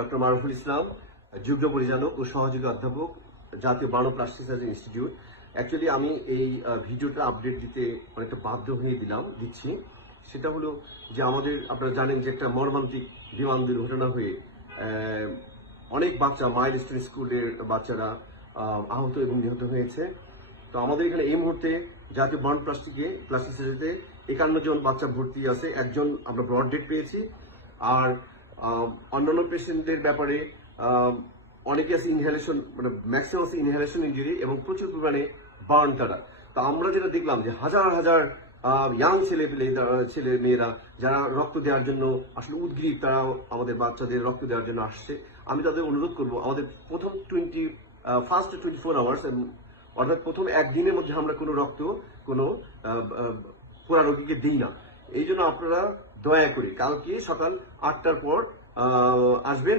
Doctor Maruful ইসলাম, যুগ্ম পরিচালক ও সহযোগী অধ্যাপক, জাতীয় বার্নপ্লাস্টিক সার্জারি ইনস্টিটিউট। অ্যাকচুয়ালি আমি এই ভিডিওটা আপডেট দিতে অনেকটা বাধ্য হয়ে দিচ্ছি। সেটা হলো যে আপনারা জানেন যে একটা মর্মান্তিক বিমান দুর্ঘটনা হয়ে অনেক বাচ্চা মাইলস্টোন স্কুলের বাচ্চারা আহত এবং নিহত হয়েছে। তো আমাদের এখানে এই মুহূর্তে জাতীয় প্লাস্টিক সার্জারিতে 51 জন বাচ্চা ভর্তি আছে। একজন আমরা ব্রড ডেট পেয়েছি। আর অন্যান্য পেশেন্টদের ব্যাপারে অনেকে আছে ইনহেলেশন, মানে ম্যাক্সিমাম আছে ইনহেলেশন ইনজুরি এবং প্রচুর পরিমাণে বার্ন তারা। তো আমরা যেটা দেখলাম যে হাজার হাজার ইয়াং ছেলে মেয়েরা যারা রক্ত দেওয়ার জন্য আসলে উদ্গ্রীব, তারা আমাদের বাচ্চাদের রক্ত দেওয়ার জন্য আসছে। আমি তাদের অনুরোধ করব, আমাদের প্রথম ফার্স্ট 24 আওয়ার্স, অর্থাৎ প্রথম একদিনের মধ্যে আমরা কোনো রক্ত কোনো পোড়া রোগীকে দিই না। এই জন্য আপনারা দয়া করে কালকে সকাল 8টার পর আসবেন।